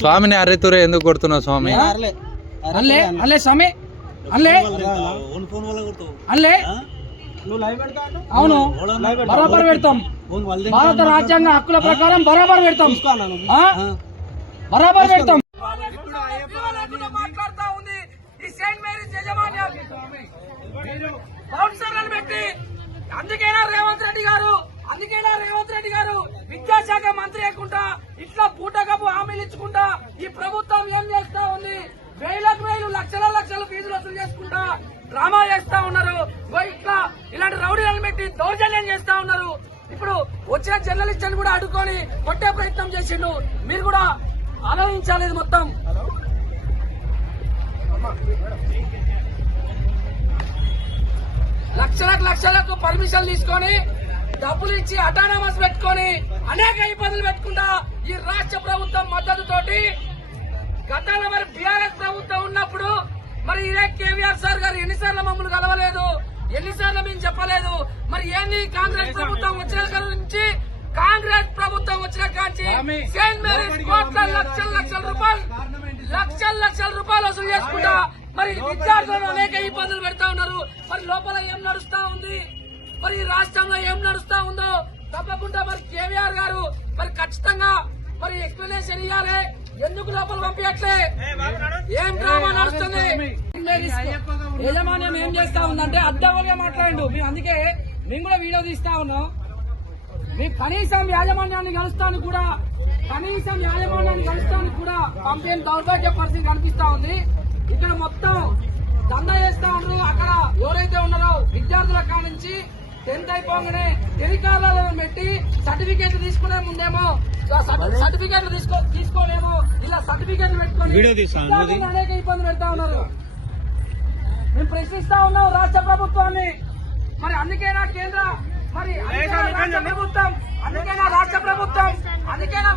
స్వామిని అరెతురే ఎందుకు కొడుతున్నావు స్వామి? అల్లే స్వామి అల్లే అల్లే అవును బరాబర్ పెడతాం. భారత రాజ్యాంగ హక్కుల ప్రకారం బరాబర్ పెడతాం, బరాబర్ పెడతాం. అందుకేనా రేవంత్ రెడ్డి గారు విద్యాశాఖ మంత్రి లేకుండా ఇట్లా పూటకపు హామీలు ఇచ్చుకుంటా ఈ ప్రభుత్వం ఏం చేస్తా ఉంది? వేలకు వేలు లక్షల ఫీజులు వసూలు చేసుకుంటా డ్రామా చేస్తా ఉన్నారు. ఇట్లా ఇలాంటి రౌడీలను పెట్టి దౌర్జన్యం చేస్తా ఉన్నారు. ఇప్పుడు వచ్చిన జర్నలిస్టులను కూడా అడ్డుకొని కొట్టే ప్రయత్నం చేసిండు. మీరు కూడా ఆలోచించాలి. మొత్తం లక్షలకు పర్మిషన్ తీసుకొని డబ్బులు ఇచ్చి అటానమస్ పెట్టుకొని అనేక ఇబ్బందులు పెట్టుకుంటా ఈ రాష్ట్ర ప్రభుత్వం మద్దతుతోటి గతంలో మరి బీఆర్ఎస్ ప్రభుత్వం ఉన్నప్పుడు మరి ఇదే కేవీఆర్ సార్ గారు ఎన్నిసార్లు మమ్మల్ని కలవలేదు, ఎన్నిసార్లు మేము చెప్పలేదు. మరి ఏంది కాంగ్రెస్ ప్రభుత్వం వచ్చిన నుంచి కాంగ్రెస్ ప్రభుత్వం వచ్చిన కాంచి సెయింట్ మేరీస్ కోట్ల లక్షల రూపాయలు వసూలు చేసుకుంటా మరి విద్యార్థులను అనేక ఇబ్బందులు పెడతా ఉన్నారు. మరి లోపల ఏం నడుస్తా ఉంది, మరి ఈ రాష్ట్రంలో ఏం నడుస్తా ఉందో తప్పకుండా మరి కేవీఆర్ గారు మరి ఖచ్చితంగా మరి ఎక్స్ప్లెనేషన్ ఇవ్వాలి. ఎందుకు లోపల పంపించట్లే? ఏం డ్రామా నడుస్తుంది? యజమాన్యం ఏం చేస్తా ఉందంటే అడ్డగోలుగా మాట్లాడిండు. మేము అందుకే మేము కూడా వీడియో తీస్తా ఉన్నాం. మేము కనీసం యాజమాన్యాన్ని కలుస్తాను కూడా పంపిణీ దౌర్భాగ్య పరిస్థితి కనిపిస్తా ఉంది. ఇక్కడ మొత్తం దందా చేస్తా ఉన్నారు. అక్కడ ఎవరైతే ఉన్నారో విద్యార్థుల కాడ నుంచి 10th అయిపోగానే టెలికాలను పెట్టి సర్టిఫికేట్ తీసుకునే ముందేమో సర్టిఫికేట్లు తీసుకోలేమో ఇలా సర్టిఫికేట్లు పెట్టుకొని అనేక ఇబ్బందులు పెడతా ఉన్నారు. మేము ప్రశ్నిస్తా ఉన్నాం రాష్ట్ర ప్రభుత్వాన్ని. మరి అందుకేనా కేంద్ర మరి రాష్ట్ర ప్రభుత్వం అందుకేనా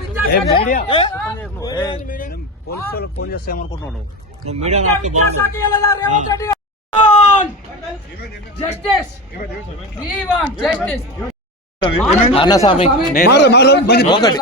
పోలీసులకు ఫోన్ చేస్తే ఏమనుకుంటున్నావు? రేవంత్ రెడ్డి జస్టిస్ అన్న స్వామి ఒకటి